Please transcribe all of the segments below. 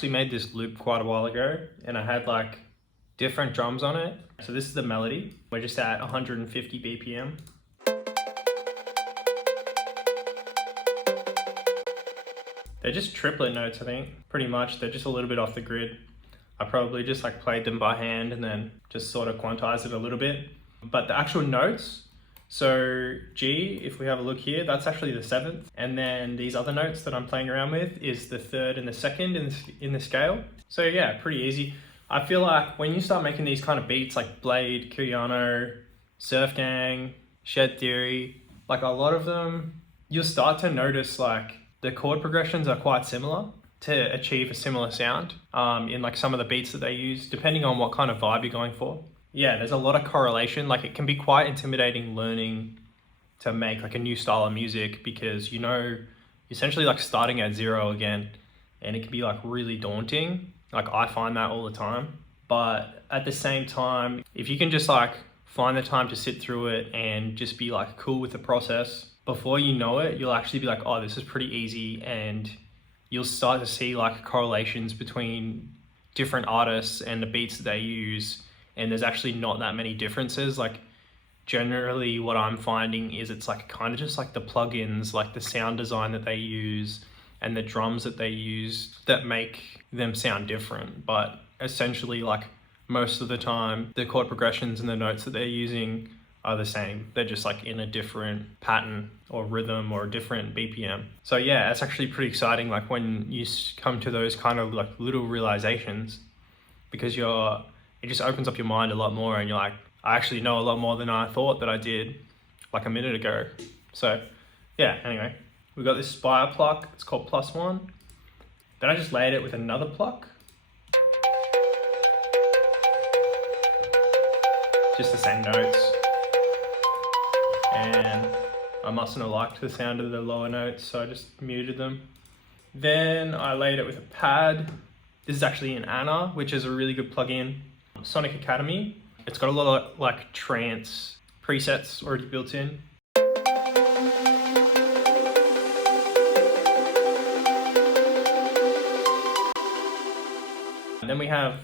actually made this loop quite a while ago and I had like different drums on it. So this is the melody. We're just at 150 BPM. They're just triplet notes, I think, pretty much. They're just a little bit off the grid. I probably just like played them by hand and then just sort of quantized it a little bit. But the actual notes, so G, if we have a look here, that's actually the 7th. And then these other notes that I'm playing around with is the 3rd and the 2nd in the scale. So yeah, pretty easy. I feel like when you start making these kind of beats like Blade, Kiryano, Surf Gang, Shed Theory, like a lot of them, you'll start to notice like the chord progressions are quite similar to achieve a similar sound in like some of the beats that they use, depending on what kind of vibe you're going for. Yeah, there's a lot of correlation. Like it can be quite intimidating learning to make like a new style of music because you're essentially like starting at zero again, and it can be like really daunting. Like I find that all the time. But at the same time, if you can just like find the time to sit through it and just be like cool with the process, before you know it, you'll actually be like, oh, this is pretty easy, and you'll start to see like correlations between different artists and the beats that they use, and there's actually not that many differences. Like generally what I'm finding is it's like kind of just like the plugins, like the sound design that they use and the drums that they use that make them sound different. But essentially like most of the time, the chord progressions and the notes that they're using are the same. They're just like in a different pattern or rhythm or a different BPM. So yeah, it's actually pretty exciting like when you come to those kind of like little realizations, because it just opens up your mind a lot more and you're like, I actually know a lot more than I thought that I did like a minute ago. So yeah, anyway, we got this Spire pluck, it's called +1. Then I just layered it with another pluck. Just the same notes. And I mustn't have liked the sound of the lower notes, so I just muted them. Then I laid it with a pad. This is actually an Anna, which is a really good plugin. Sonic Academy. It's got a lot of like trance presets already built in. And then we have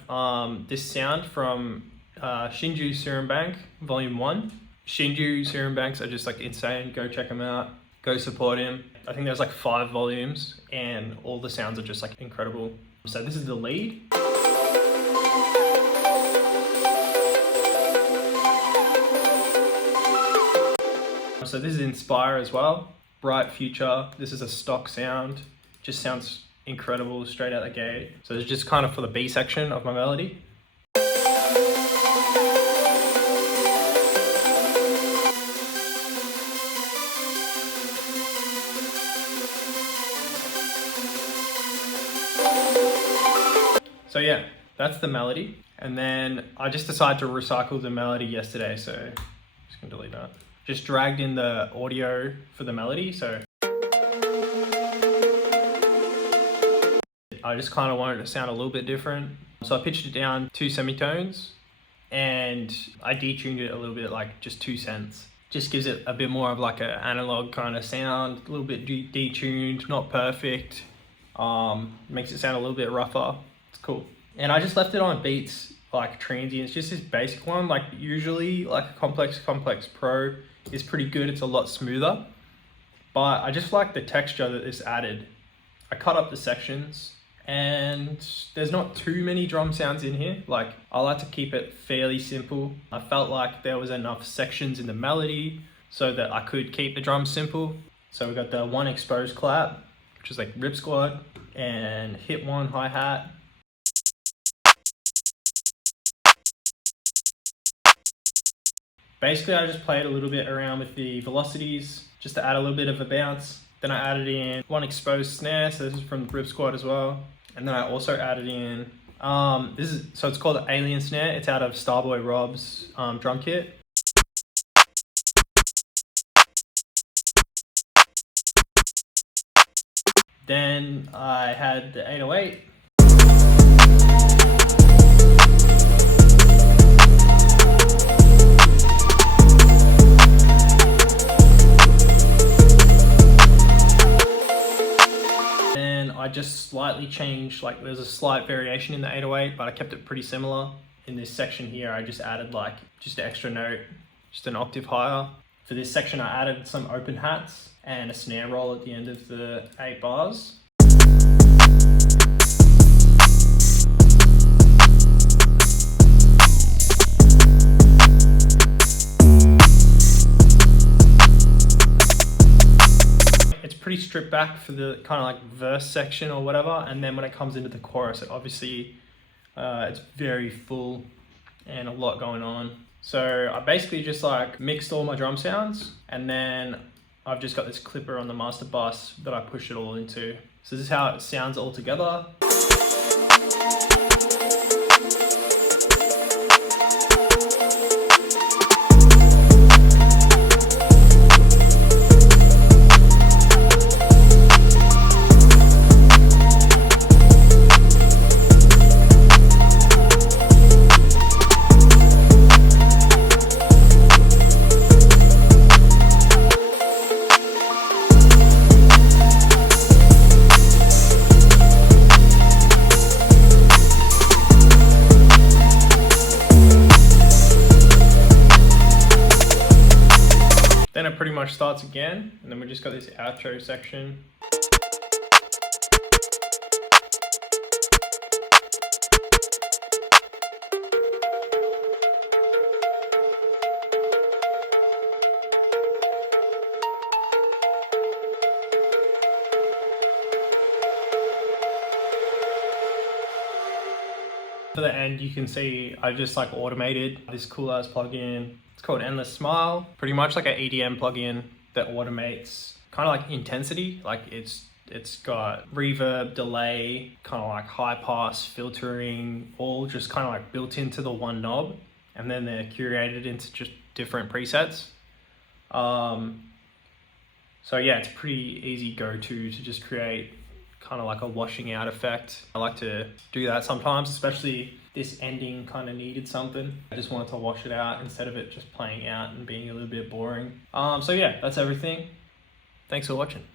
this sound from Shinju Serum Bank, Volume 1. Shinju Serum Banks are just like insane. Go check him out. Go support him. I think there's like 5 volumes and all the sounds are just like incredible. So this is the lead. So this is Inspire as well. Bright Future. This is a stock sound. Just sounds incredible straight out the gate. So it's just kind of for the B section of my melody. So yeah, that's the melody. And then I just decided to recycle the melody yesterday, so I'm just gonna delete that. Just dragged in the audio for the melody, so I just kind of wanted it to sound a little bit different. So I pitched it down 2 semitones and I detuned it a little bit, like just 2 cents. Just gives it a bit more of like an analog kind of sound, a little bit detuned, not perfect. Makes it sound a little bit rougher. Cool. And I just left it on beats like transients, just this basic one. Like usually like a complex pro is pretty good, it's a lot smoother, but I just like the texture that this added. I cut up the sections and there's not too many drum sounds in here. Like I like to keep it fairly simple. I felt like there was enough sections in the melody so that I could keep the drums simple. So we got the 1 exposed clap, which is like rip squad, and hit 1 hi-hat. Basically, I just played a little bit around with the velocities just to add a little bit of a bounce. Then I added in 1 exposed snare, so this is from the Rip Squad as well. And then I also added in, so it's called the Alien Snare. It's out of Starboy Rob's drum kit. Then I had the 808. just slightly changed, like there's a slight variation in the 808, but I kept it pretty similar. In this section here, I just added like just an extra note, just an octave higher. For this section, I added some open hats and a snare roll at the end of the 8 bars. Pretty stripped back for the kind of like verse section or whatever, and then when it comes into the chorus, it obviously it's very full and a lot going on. So I basically just like mixed all my drum sounds, and then I've just got this clipper on the master bus that I push it all into. So this is how it sounds all together. Then it pretty much starts again, and then we just got this outro section. For the end, you can see I just like automated this cool ass plugin. It's called Endless Smile. Pretty much like an EDM plugin that automates kind of like intensity. Like it's got reverb, delay, kind of like high pass, filtering, all just kind of like built into the one knob, and then they're curated into just different presets. So yeah, it's pretty easy go-to to just create kind of like a washing out effect. I like to do that sometimes, especially this ending kind of needed something. I just wanted to wash it out instead of it just playing out and being a little bit boring. So yeah, that's everything. Thanks for watching.